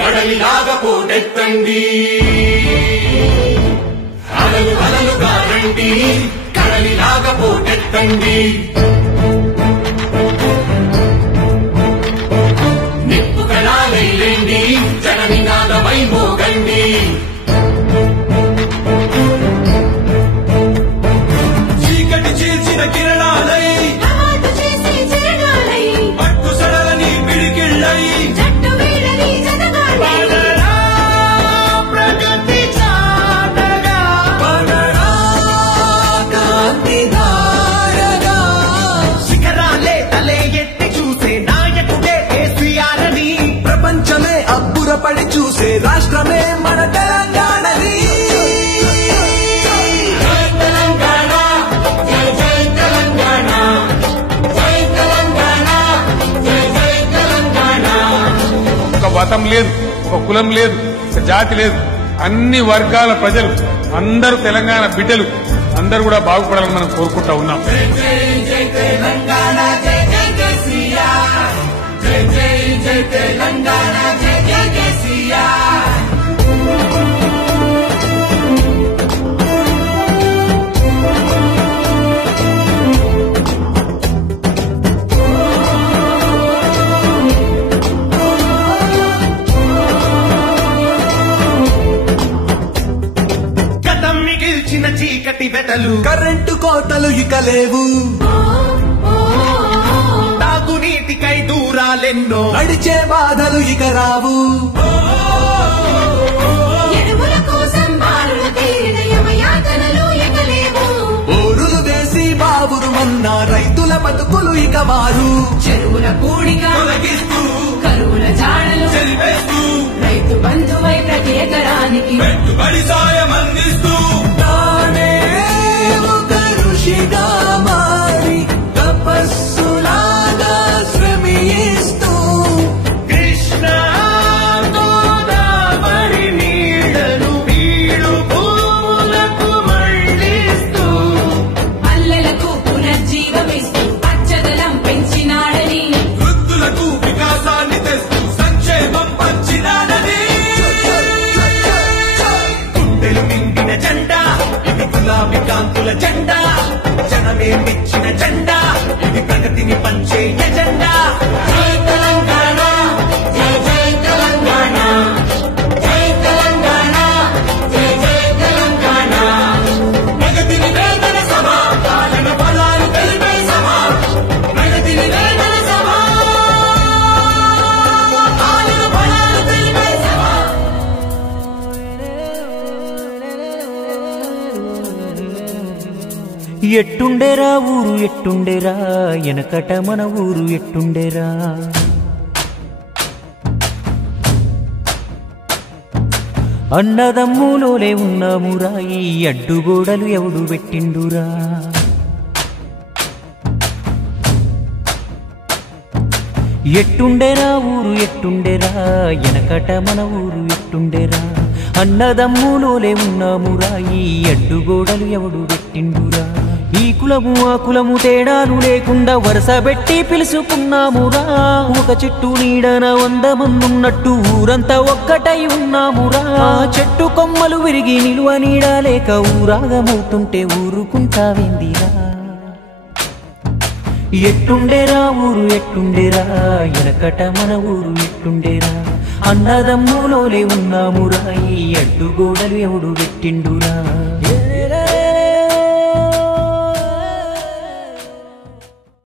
కడలిలాగా పోటెత్తండి అలలు అలలుగా రండి కడలిలాగా పోటెత్తండి నిప్పు కణాలైలేండి జననినాదమై మోగండి చీకటి చీల్చిన కిరణాలై పట్టు సడలని పిడికిళ్ళై శిఖరాలే తలే ఎత్తి చూసే నాయకుడే కేసీఆర్ అని ప్రపంచమే అబ్బురపడి చూసే రాష్ట్రమే మన తెలంగాణని ఒక మతం లేదు, ఒక కులం లేదు, ఒక జాతి లేదు. అన్ని వర్గాల ప్రజలు అందరూ తెలంగాణ బిడ్డలు అందరూ కూడా బాగుపడాలని మనం కోరుకుంటా ఉన్నాం. చీకటి వెతలు కరెంటు కోతలు ఇక లేవు తాగునీటికై దూరాలెన్నో నడిచే బాధలు ఇక రావు ఊరులు వేసి బావురు మన్నా రైతుల బతుకులు ఇక మారు చెరువుల కూడిగా తొలగిస్తూ కరువుల జాడలు చెరిపేస్తూ రైతు బంధువై ప్రతి ఎకరానికి పెట్టుబడి సాయం అందిస్తూ ఋషిగా మారి తపస్సులాగా శ్రమిస్తూ కృష్ణ గోదావరి నీడలు వీడు పూలకు మళ్ళిస్తూ పల్లెలకు పునర్జీవమిస్తూ పచ్చదనం పెంచినాడని వృద్ధులకు వికాసాన్ని తెస్తూ సంక్షేమం పంచినాడని గుండెలు నిండిన జెండా ఇది గులాబీ కాంతుల జెండా జనమే మెచ్చిన జెండా ఇది ప్రగతిని పంచే ఎజెండా జై తెలంగాణ జై జై తెలంగాణ జై తెలంగాణ జై జై తెలంగాణ ప్రగతిని వేదన సభ పాలన ఫలాలు తెలిపే సభ ప్రగతిని వేదన సభ పాలన ఫలాలు తెలిపే సభ ఎట్టుండేరా ఊరు ఎట్టుండేరా ఎనకట మన ఊరు ఎట్టుండేరా అన్నదమ్ములోలే ఉన్నామురా ఈ అడ్డుగోడలు ఎవడు పెట్టిండురా ఎట్టుండేరా ఊరు ఎట్టుండేరా ఎనకట మన ఊరు ఎట్టుండేరా అన్నదమ్ములోలే ఉన్నామురా ఈ అడ్డుగోడలు ఎవడు పెట్టిండురా ఈ కులము ఆ కులము తేడాలు లేకుండా వరుస పెట్టి పిలుచుకున్నామురా ఒక చెట్టు నీడన 100 మంది ఉన్నట్టు ఊరంతా ఒక్కటై ఉన్నామురా చెట్టు కొమ్మలు విరిగి నిలువ నీడ లేక ఊరాగమవుతుంటే ఊరుకుంటావేందిరా ఎట్టుండేరా ఊరు ఎట్టుండేరా ఎనకట మన ఊరు ఎట్టుండేరా అన్నదమ్ములోలే ఉన్నామురా ఈ అడ్డుగోడలు ఎవడు పెట్టిండురా